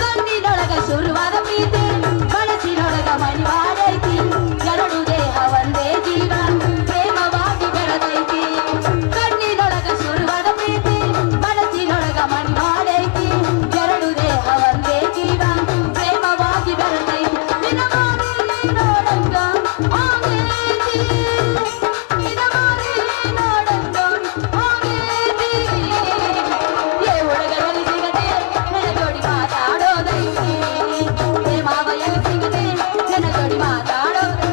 ಕಣ್ಣಿನೊಳಗ ಶುರುವಾದ ಪ್ರೀತಿ ಮನಸ್ಸಿನೊಳಗ ಮಣಿವಾಡೈತಿ ಎರಡು ದೇಹ ಒಂದೇ ಜೀವ ಪ್ರೇಮವಾಗಿ ಬೆಳೆದೈತಿ ಕಣ್ಣಿನೊಳಗ ಶುರುವಾದ ಪ್ರೀತಿ ಮನಸ್ಸಿನೊಳಗ ಮಣಿವಾಡೈತಿ ಎರಡು ದೇಹ ಒಂದೇ ಜೀವ ಪ್ರೇಮವಾಗಿ ಬೆಳೆದೈತಿ ನಿನ್ನ ಮಾರಿ ನೋಡಂಗ ಆಗೇತಿ ನಿನ್ನ ಮಾರಿ ನೋಡಂಗ ಆಗೇತಿ ಏ ಹುಡುಗ ಎಲ್ಲಿ ಸಿಗದೆ ನನ್ನ ಜೋಡಿ ಮಾತಾಡೋದೈತಿ ಏ ಮಾವ ಎಲ್ಲಿ ಸಿಗದೆ ನನ್ನ ಜೋಡಿ ಮಾತಾಡೋದು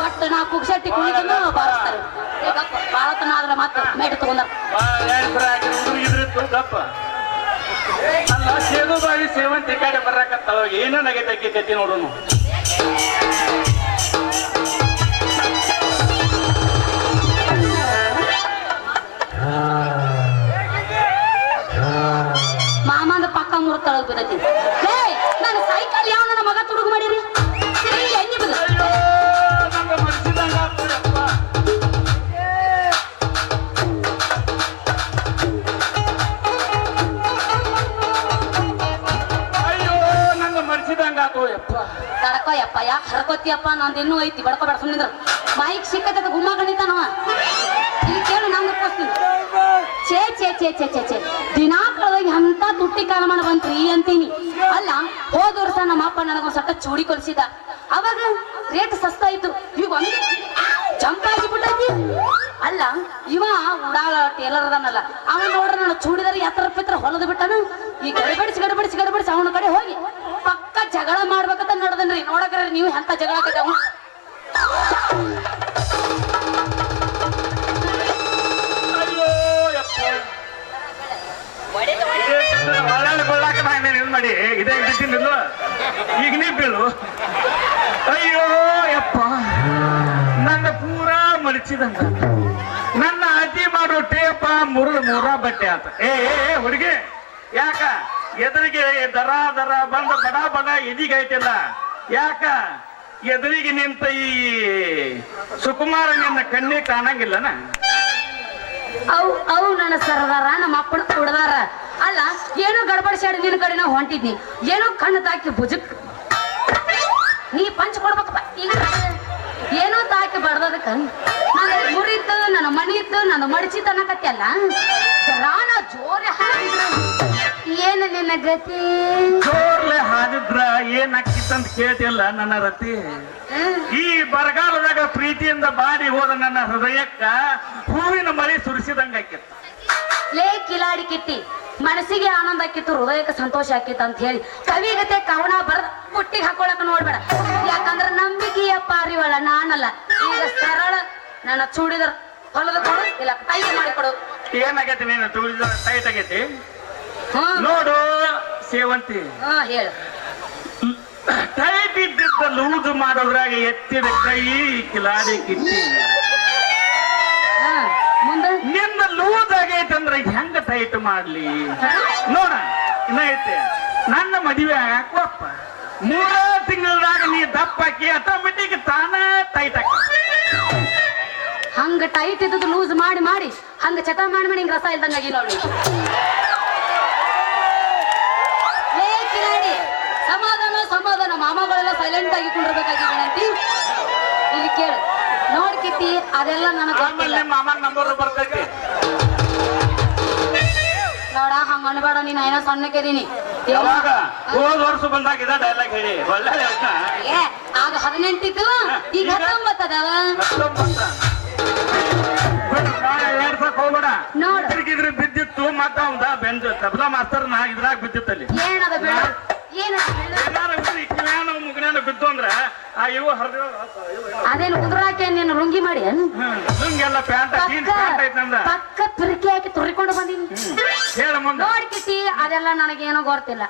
ಒಟ್ಟು ನಾ ಪುಕ್ಷಟ್ಟಿ ಕುಣಿದನು ಬಾರಿಸ್ತಾರೆ ಏ ಗಪ್ಪ ಬಾಳತನ ಆದ್ರೆ ಮತ್ತೆ ಮೇಟ್ ತಗೊಂಡ ಇದ್ರಿತ್ತು ಗಪ್ಪ ಅಲ್ಲ ಸೇದು ಬಾವಿ ಸೇವಂತಿ ಕಡೆ ಬರಾಕತ್ತಾವ ಏನೋ ನಗೆ ತೆಗಿತೈತಿ ನೋಡುನು ಮಾಮಂದ ಪಕ್ಕ ಮೂರು ತಳಗ್ ಬಿದ್ದೈತಿ ಹೇ ನನ್ನ ಸೈಕಲ್ ಯಾವ ನನ್ನ ಮಗ ತುಡುಗು ಮಾಡಿರಿ ಇಲ್ಲಿ ಎಣ್ಣೆ ಬಿದ್ದು ನಂಗೆ ಮನ್ಸಿದಂಗ ಆಗ್ತದಪ್ಪ. ಅಯ್ಯೋ ನಂಗೆ ಮನ್ಸಿದಂಗ ಆತು ಯಪ್ಪ ತಡಕೋ ಯಪ್ಪ ಯಾಕೆ ಹರ್ಕೋತಿಯಪ್ಪ ನಂದು ಇನ್ನೂ ಐತಿ ಬಡ್ಕೋಬೇಡ ಸುಮ್ಮನಿದ್ರ ಮೈಕ್ ಸಿಕ್ಕದ ಗುಮ್ಮ ಗಣಿತಾನವ ಇಲ್ಲಿ ಕೇಳು ನಂಗೆ ಕೊಡ್ತೀನಿ ಛೇ ಛೇ ಛೇ ಛೇ ಛೇ ಛೇ ದಿನಾ ಕಳೆದಾಗ ಅಂತ ತುಟ್ಟಿ ಕಾಲಮಾನ ಬಂತ್ರಿ ಅಂತೀನಿ ಅಲ್ಲ ಹೋದ ವರ್ಷ ನಮ್ಮ ಅಪ್ಪ ನನಗೊಂದು ಸಟ್ಟ ಚೂಡಿ ಕೊಲಿಸಿದ ಅವಾಗ ರೇಟ್ ಸಸ್ತಾ ಇತ್ತು ಈಗ ಒಂದು ಜಂಪ್ ಆಗಿಬಿಟ್ಟೈತಿ ಅಲ್ಲ ಇವ ಉಡಾಳ ಟೇಲರ್ ಅದನ್ನಲ್ಲ ಅವನ್ ಚೂಡಿದಾರ ಎತ್ತರ ಪಿತ್ರ ಹೊಲದು ಬಿಟ್ಟನು ಈ ಗಡಬಡಿಸಿ ಅವನ ಕಡೆ ಹೋಗಿ ಪಕ್ಕ ಜಗಳ ಮಾಡ್ಬೇಕಂತ ನೋಡದನ್ರಿ ನೋಡಕ್ರ ನೀವು ಎಂತ ಜಗಳ ಆಕೈತೆ ಅವ ಅಯ್ಯೋ ಯಪ್ಪ ಒಳ್ಳೆ ಕೊಳ್ಳಾಕ ನಾನು ಇದು ಮಾಡಿ ಇದೇ ಬಿಟ್ಟಿಲ್ಲ ಈಗ ನೀ ಬೀಳು ಅಯ್ಯೋ ಯಪ್ಪ ನನ್ನ ಪೂರಾ ಮಡಚಿದಂಗ ನನ್ನ ಅತಿ ಮಾಡೋ ಟೇಪ ಮೂರ ಬಟ್ಟೆ ಆತ ಏ ಹುಡುಗಿ ಯಾಕ ಎದುರಿಗೆ ದರ ಬಂದ ಬಡ ಎದಿಗೈತಿಲ್ಲ ಯಾಕ ಎದುರಿಗೆ ನಿಂತ ಈ ಸುಕುಮಾರ ನಿನ್ನ ಕಣ್ಣಿ ಕಾಣಂಗಿಲ್ಲನ ಅವು ನನ್ನ ಸರದಾರ ನಮ್ಮ ಅಪ್ಪನ ಕುಡ್ದಾರ ಅಲ್ಲ ಏನೋ ಗಡಬಡಿಸಾಡಿ ನಿನ್ನ ಕಡೆ ನಾವು ಹೊಂಟಿದ್ನಿ ಏನೋ ಕಣ್ಣು ತಾಕಿ ಭುಜಕ್ ನೀ ಪಂಚ್ ಕೊಡ್ಬೇಕಪ್ಪ ಈಗ ಏನೋ ತಾಕಿ ಬಡ್ದದಕ್ಕ ನನ್ನ ಮುರಿತು ನನ್ನ ಮಣಿತ್ತು ನನ್ನ ಮಡಚಿ ತನಕತ್ತಲ್ಲ ಜರಾನ ಜೋರಿ ಹಾಡಿದ್ರು ಏನು ನಿನ್ನ ಗತಿ ಜೋರ್ಲೆ ಹಾದಿದ್ರ ಏನ್ ಆಕಿತ್ತಂತ ಕೇಳ್ತಿಲ್ಲ ನನ್ನ ರತಿ ಈ ಬರಗಾಲದಾಗ ಪ್ರೀತಿಯಿಂದ ಬಾಡಿ ಹೋದ ನನ್ನ ಹೃದಯಕ್ಕ ಹೂವಿನ ಮಳೆ ಸುರಿಸಿದಂಗ ಆಕಿತ್ತು ಲೇ ಕಿಲಾಡಿ ಕಿಟ್ಟಿ ಮನಸ್ಸಿಗೆ ಆನಂದ ಆಕಿತ್ತು ಹೃದಯಕ್ಕೆ ಸಂತೋಷ ಆಕಿತ್ತು ಅಂತ ಹೇಳಿ ಕವಿಗತೆ ಕವನ ಬರೆದ ಪುಟ್ಟಿಗೆ ಹಾಕೊಳಕ ನೋಡ್ಬೇಡ ಯಾಕಂದ್ರೆ ನಂಬಿಕೆಯ ಪಾರಿವಳ ನಾನಲ್ಲ ಈಗ ಸರಳ ನನ್ನ ಚೂಡಿದರ್ ಹೊಲದ ಕೊಡು ಇಲ್ಲ ಟೈಟ್ ಮಾಡಿ ಕೊಡು ಏನಾಗೈತಿ ನೀನು ಟೈಟ್ ಆಗೈತಿ ಹ್ಮ್ ನೋಡು ಸೇವಂತಿ ಹೇಳು ಟೈಟ್ ಇದ್ದಿದ್ದ ಲೂಸ್ ಮಾಡೋದ್ರಾಗ ಎತ್ತಿದ ಕೈ ಕಿಲಾಡಿ ಕಿಟ್ಟಿ ಮುಂದೆ ನಿನ್ನ ಲೂಸ್ ಆಗೈತೆ ಅಂದ್ರೆ ಹೆಂಗ ಟೈಟ್ ಮಾಡ್ಲಿ ನೋಡ ಇನ್ನ ಐತೆ ನನ್ನ ಮದುವೆ ಹಾಕುವಪ್ಪ 3 ತಿಂಗಳದಾಗ ನೀ ದಪ್ಪಾಕಿ ಆಟೋಮೆಟಿಕ್ ತಾನ ಟೈಟ್ ಹಾಕ ಹಂಗ ಟೈಟ್ ಇದ್ದದ್ದು ಲೂಸ್ ಮಾಡಿ ಹಂಗ ಚಟ ಮಾಡಿ ಹಿಂಗ ರಸ ಇಲ್ದಂಗಾಗಿ ನೋಡಿ ಲೇ ಕಿಲಾಡಿ ಸಮಾಧಾನ ಮಾಮಗಳೆಲ್ಲ ಸೈಲೆಂಟ್ ಆಗಿ ಕುಂಡಿರ್ಬೇಕಾಗಿದೆ ಅಂತಿ ಇಲ್ಲಿ ಕೇಳು ನೋಡ್ ಕಿತ್ತಿ ಅದೆಲ್ಲ ನನಗೆ ಗೊತ್ತಿಲ್ಲ ಮಾಮನ ನಂಬರ್ ಬರ್ತೈತಿ ನೋಡ ಹಂಗ ಅನ್ಬೇಡ ನೀನ್ ಏನೋ ಸಣ್ಣಕ್ಕಿದೀನಿ ಯಾವಾಗ ಹೋದ ವರ್ಷ ಬಂದಾಗ ಇದ ಡೈಲಾಗ್ ಹೇಳಿ ಒಳ್ಳೆ ಏ ಆಗ 18 ಇತ್ತು ಈಗ 19 ಅದಾವ ಹೋಗ್ಬೇಡ ನೋಡು. ತಿರುಗಿದ್ರೆ ಬಿದ್ದಿತ್ತು ಮತ್ತ ಅವಂದ ಬೆಂಜ್ ತಬಲಾ ಮಾಸ್ತರ್ ನಾ ಇದ್ರಾಗ ಬಿದ್ದಿತ್ತಲ್ಲಿ ಏನದ ಬೇಡ ಏನದ ಬೇಡ ಏನಾರ ಕಿವ್ಯಾನ ಮುಗ್ನಾನ ಬಿದ್ದು ಅಂದ್ರ ಆ ಇವು ಹರಿದ ಅದೇನು ಉದುರಾಕೆ ನೀನು ರುಂಗಿ ಮಾಡಿ ಹಿಂಗೆಲ್ಲ ಪ್ಯಾಂಟ್ ಜೀನ್ಸ್ ಪ್ಯಾಂಟ್ ಐತ್ ನಂದ ಪಕ್ಕ ತುರಿಕೆ ಹಾಕಿ ತುರಿಕೊಂಡು ಬಂದೀನಿ ಹೇಳ ಮುಂದೆ ನೋಡ್ಕಿತಿ ಅದೆಲ್ಲ ನನಗೇನೋ ಗೊತ್ತಿಲ್ಲ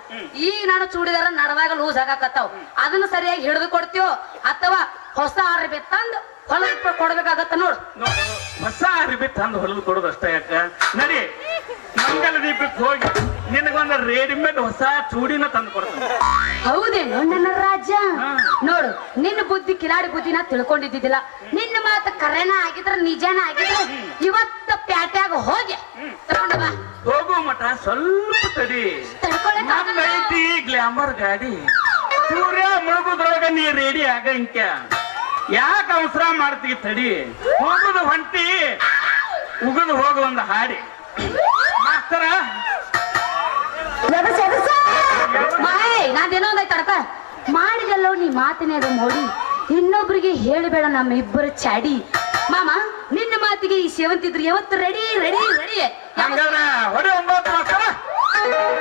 ಈಗ ನಾನು ಚೂಡಿದಾರ ನಡದಾಗ ಲೂಸ್ ಆಗಾಕತ್ತಾವ ಅದನ್ನ ಸರಿಯಾಗಿ ಹಿಡಿದು ಕೊಡ್ತೀವೋ ಅಥವಾ ಹೊಸ ಅರ್ಬಿ ತಂದು ಹೊಲದ ಕೊಡ್ಬೇಕಾಗತ್ತ ನೋಡು ಹೊಸ ಅರಿಬಿ ತಂದು ಹೊಲದು ಕೊಡೋದು ಅಷ್ಟೇ ಯಾಕ ನಡಿ ಮಂಗಲ ದೀಪಕ್ಕೆ ಹೋಗಿ ನಿನಗೊಂದು ರೆಡಿಮೇಡ್ ಹೊಸ ಚೂಡಿನ ತಂದು ಕೊಡ್ತಾನೆ ಹೌದೇನು ನನ್ನ ರಾಜ ನೋಡು ನಿನ್ನ ಬುದ್ಧಿ ಕಿಲಾಡಿ ಬುದ್ಧಿನ ತಿಳ್ಕೊಂಡಿದ್ದಿಲ್ಲ ನಿನ್ನ ಮಾತು ಕರೆನ ಆಗಿದ್ರ ನಿಜಾನ ಆಗಿದ್ರ ಇವತ್ತ ಪ್ಯಾಟ್ಯಾಗ ಹೋಗಿ ತಗೊಂಡ ಬಾ ಹೋಗೋ ಮಠ ಸ್ವಲ್ಪ ತಡಿ ನಮ್ಮ ಐತಿ ಗ್ಲಾಮರ್ ಗಾಡಿ ಸೂರ್ಯ ಮುಳುಗುದ್ರೊಳಗ ನೀ ರೆಡಿ ಆಗಂಕ ಯಾಕೆ ಅವಸರ ಮಾಡ್ತೀವಿ ತಡಿ ಹೋಗುದು ಹೊಂಟಿ ಉಗುದು ಹೋಗು ಒಂದು ಹಾಡಿ ಮಾಸ್ತರ ನಾನೇನೋ ಒಂದಾಯ್ತು ತಡಕ ಮಾಡಿದಲ್ಲೋ ನೀ ಮಾತಿನ ನೋಡಿ ಇನ್ನೊಬ್ರಿಗೆ ಹೇಳಬೇಡ ನಮ್ಮ ಇಬ್ಬರು ಚಾಡಿ ಮಾಮ ನಿನ್ನ ಮಾತಿಗೆ ಈ ಸೇವಂತಿದ್ರು ಯಾವತ್ತು ರೆಡಿ ರೆಡಿ ರೆಡಿ ಹಂಗಾದ್ರೆ ಹೊಡೆ 9 ಮಾಸ್ತರ ಹೊಲದ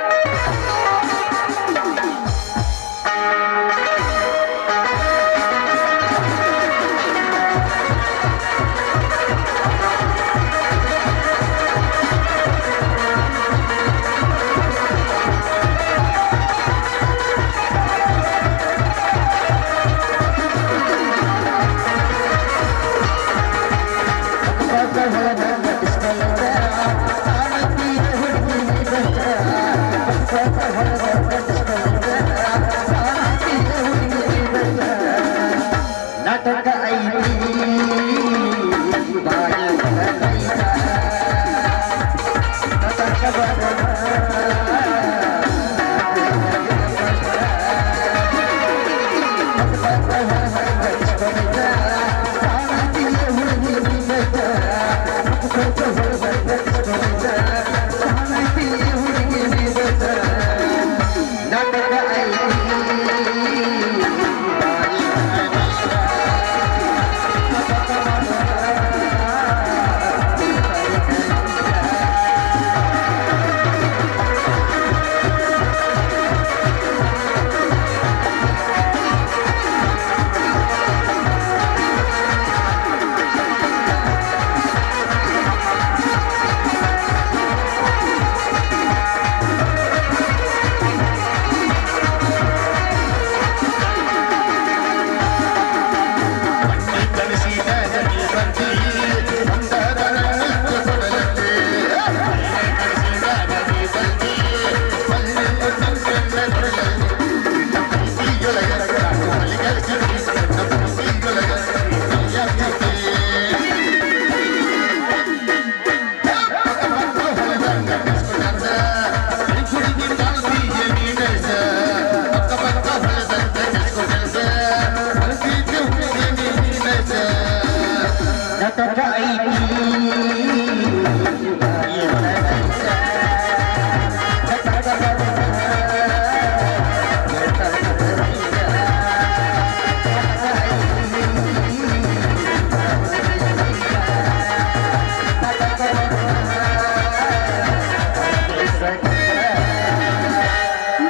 ಹೊರಗ ಐತಿ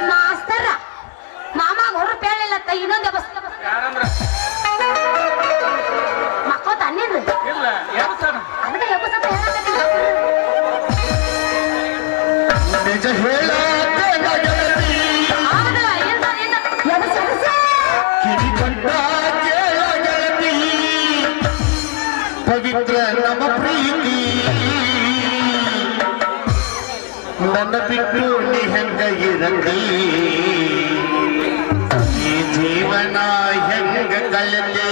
ಮಾಸ್ತರ ಮಾಮ ಹೊರ ಪೇಳಿಲ್ಲ ಇನ್ನೊಂದೇ ಬಸ್ ಯಾರಂದ್ರ ಮಕ್ಕಳು ತನ್ನೇನ್ರಿ ಇಲ್ಲ ಯಾವತ್ತಾನ ಅದಕ್ಕೆ ಎಬ್ಬಸತ್ತ ಹೇಳಕತ್ತೀನಿ ನಿಜ ಹೇಳಾತೇನ ಗೆಳತಿ ಹೌದಾ ಏನ್ ಎಬ್ಬಸ ಕಿಡಿಕೊಂಡ ಕೇಳ ಗೆಳತಿ ಪವಿತ್ರ ನಮ್ಮ ಪ್ರೀತಿ ನನ್ನ ಬಿಟ್ಟು ನೀ ಹೆಂಗ ಇರಲಿ ಈ ಜೀವನ ಹೆಂಗ ಕಳೆದೆ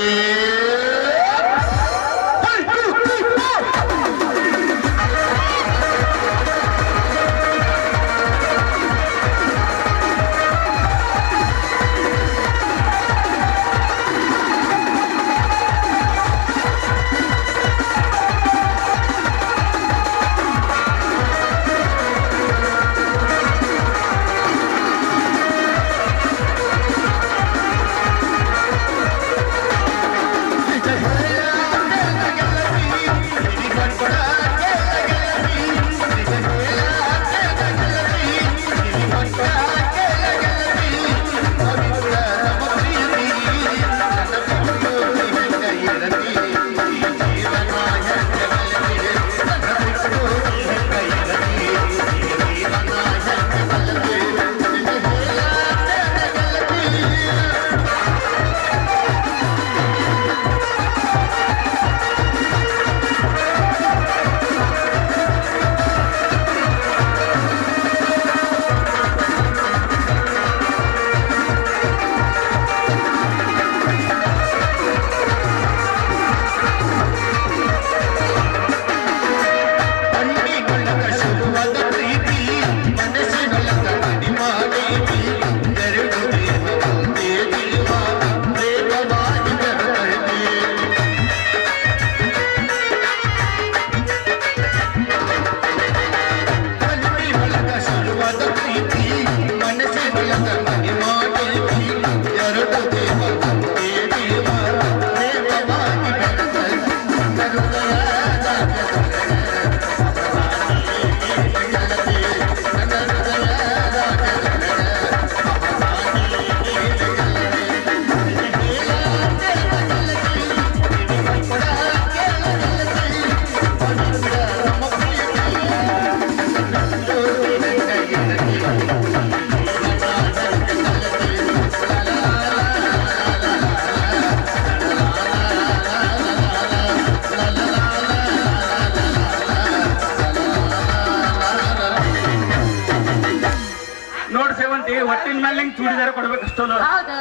ನೋಡ್ ಸೇವಂತಿ ಒಟ್ಟಿನ ಮೇಲೆ ನಿಂಗೆ ಚೂಡಿದಾರ ಕೊಡ್ಬೇಕು ಅಷ್ಟೊಂದು ಹೌದು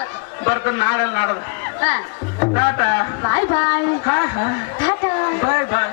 ಬರ್ತದ ನಾಡಲ್ ನಾಡದ ಹಾ ಟಾಟಾ ಬಾಯ್ ಬಾಯ್ ಹಾ ಹಾ ಟಾಟಾ ಬಾಯ್ ಬಾಯ್